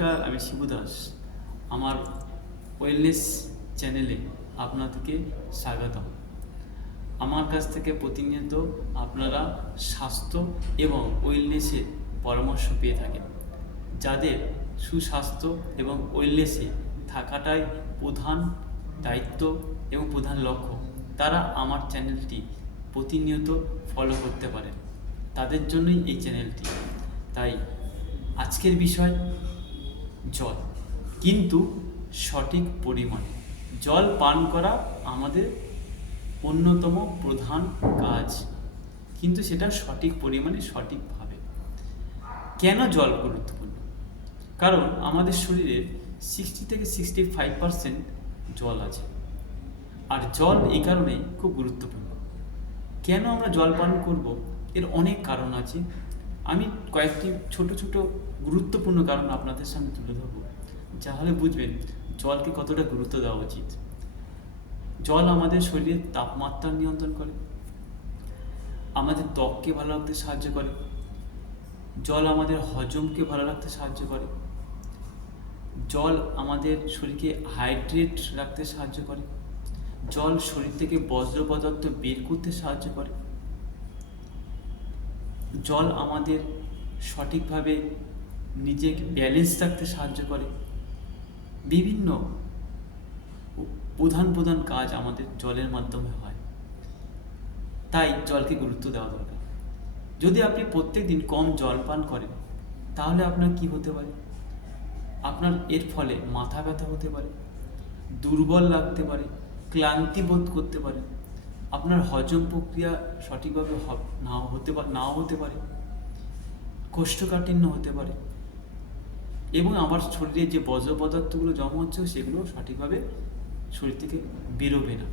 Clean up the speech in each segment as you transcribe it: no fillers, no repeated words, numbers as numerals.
নমস্কার, আমি শিবু দাস। আমার ওয়েলনেস চ্যানেলে আপনাদেরকে স্বাগতম। আমার কাছ থেকে প্রতিনিয়ত আপনারা স্বাস্থ্য এবং ওয়েলনেসের পরামর্শ পেয়ে থাকেন। যাদের সুস্বাস্থ্য এবং ওয়েলনেসে থাকাটাই প্রধান দায়িত্ব এবং প্রধান লক্ষ্য, তারা আমার চ্যানেলটি প্রতিনিয়ত ফলো করতে পারেন। তাদের জন্যই এই চ্যানেলটি। তাই আজকের বিষয় জল, কিন্তু সঠিক পরিমাণে। জল পান করা আমাদের অন্যতম প্রধান কাজ, কিন্তু সেটা সঠিক পরিমাণে সঠিকভাবে। কেন জল গুরুত্বপূর্ণ? কারণ আমাদের শরীরের 60 থেকে 65% জল আছে, আর জল এই কারণে খুব গুরুত্বপূর্ণ। কেন আমরা জল পান করব? এর অনেক কারণ আছে। আমি কয়েকটি ছোট ছোট গুরুত্বপূর্ণ কারণ আপনাদের সামনে তুলে ধরব, তাহলে বুঝবেন জলকে কতটা গুরুত্ব দেওয়া উচিত। জল আমাদের শরীরের তাপমাত্রা নিয়ন্ত্রণ করে, আমাদের ত্বককে ভালো রাখতে সাহায্য করে, জল আমাদের হজমকে ভালো রাখতে সাহায্য করে, জল আমাদের শরীরকে হাইড্রেট রাখতে সাহায্য করে, জল শরীর থেকে বজ্র পদার্থ বের করতে সাহায্য করে, জল আমাদের সঠিকভাবে নিজেকে ব্যালেন্স রাখতে সাহায্য করে। বিভিন্ন প্রধান কাজ আমাদের জলের মাধ্যমে হয়, তাই জলকে গুরুত্ব দেওয়া দরকার। যদি আপনি প্রত্যেক দিন কম জল পান করেন, তাহলে আপনার কি হতে পারে? আপনার এর ফলে মাথা ব্যথা হতে পারে, দুর্বল লাগতে পারে, ক্লান্তি বোধ করতে পারে, আপনার হজম প্রক্রিয়া সঠিকভাবে নাও হতে পারে, কোষ্ঠকাঠিন্য হতে পারে, এবং আমার শরীরে যে বজ্র পদার্থগুলো জমা হচ্ছে সেগুলো সঠিকভাবে শরীর থেকে বেরোবে না।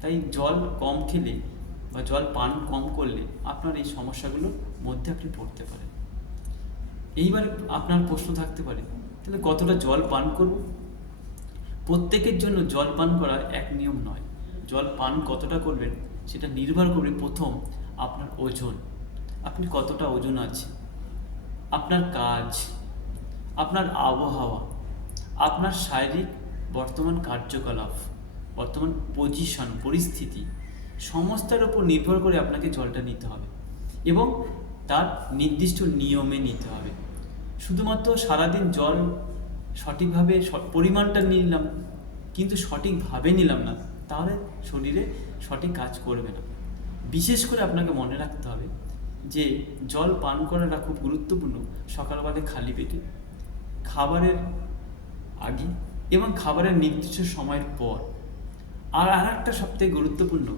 তাই জল কম খেলে বা জল পান কম করলে আপনার এই সমস্যাগুলোর মধ্যে আপনি পড়তে পারেন। এইবারে আপনার প্রশ্ন থাকতে পারে, তাহলে কতটা জল পান করব? প্রত্যেকের জন্য জল পান করার এক নিয়ম নয়। জল পান কতটা করবেন সেটা নির্ভর করবে প্রথম আপনার ওজন, আপনি কতটা ওজন আছে, আপনার কাজ, আপনার আবহাওয়া, আপনার শারীরিক বর্তমান কার্যকলাপ, বর্তমান পরিস্থিতি, সমস্তার উপর নির্ভর করে আপনাকে জলটা নিতে হবে এবং তার নির্দিষ্ট নিয়মে নিতে হবে। শুধুমাত্র সারাদিন জল সঠিকভাবে পরিমাণটা নিলাম কিন্তু সঠিকভাবে নিলাম না, তাহলে শরীরে সঠিক কাজ করবে না। বিশেষ করে আপনাকে মনে রাখতে হবে যে জল পান করাটা খুব গুরুত্বপূর্ণ সকালবেলা খালি পেটে, খাবারের আগে এবং খাবারের নির্দিষ্ট সময়ের পর। আর একটা সবথেকে গুরুত্বপূর্ণ,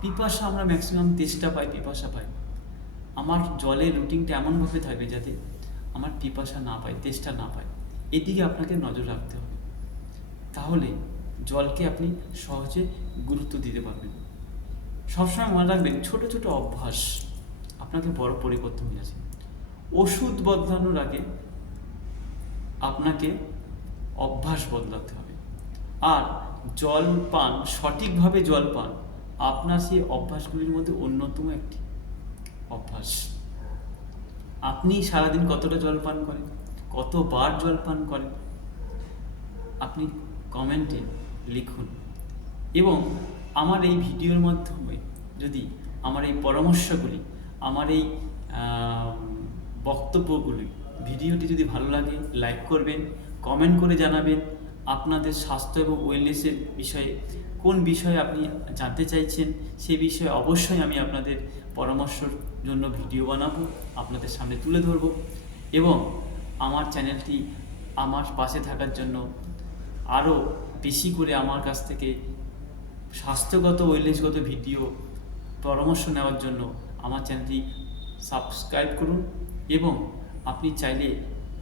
পিপাসা আমরা ম্যাক্সিমাম তেষ্টা পাই, পিপাসা পাই। আমার জলের রুটিনটা এমনভাবে থাকবে যাতে আমার পিপাসা না পাই, তেষ্টা না পাই। এদিকে আপনাকে নজর রাখতে হবে, তাহলে জলকে আপনি সহজে গুরুত্ব দিতে পারবেন। সবসময় মনে রাখবেন ছোট ছোট অভ্যাস আপনাকে বড় পরিবর্তন নিয়ে আসে। ওষুধ বদলানোর আগে আপনাকে অভ্যাস বদলাতে হবে, আর জল পান, সঠিকভাবে জল পান আপনার সেই অভ্যাসগুলির মধ্যে অন্যতম একটি অভ্যাস। আপনি সারাদিন কতটা জল পান করেন, কতবার জল পান করেন, আপনি কমেন্টে লিখুন। এবং আমার এই ভিডিওর মাধ্যমে যদি আমার এই পরামর্শগুলি, আমার এই বক্তব্যগুলি, ভিডিওটি যদি ভালো লাগে লাইক করবেন, কমেন্ট করে জানাবেন আপনাদের স্বাস্থ্য এবং ওয়েলনেসের বিষয়ে কোন বিষয়ে আপনি জানতে চাইছেন। সেই বিষয়ে অবশ্যই আমি আপনাদের পরামর্শের জন্য ভিডিও বানাবো, আপনাদের সামনে তুলে ধরব। এবং আমার চ্যানেলটি আমার পাশে থাকার জন্য আরও বেশি করে আমার কাছ থেকে স্বাস্থ্যগত ওয়েলনেসগত ভিডিও পরামর্শ নেওয়ার জন্য আমার চ্যানেলটি সাবস্ক্রাইব করুন। এবং আপনি চাইলে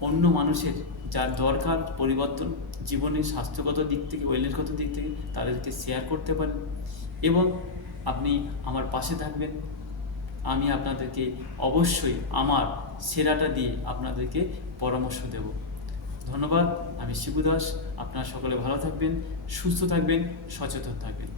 অন্য মানুষের যার দরকার পরিবর্তন জীবনের স্বাস্থ্যগত দিক থেকে, ওয়েলনেসগত দিক থেকে, তাদেরকে শেয়ার করতে পারেন এবং আপনি আমার পাশে থাকবেন। আমি আপনাদেরকে অবশ্যই আমার সেরাটা দিয়ে আপনাদেরকে পরামর্শ দেব। ধন্যবাদ। আমি শিবু দাস। আপনারা সকলে ভালো থাকবেন, সুস্থ থাকবেন, সচেতন থাকবেন।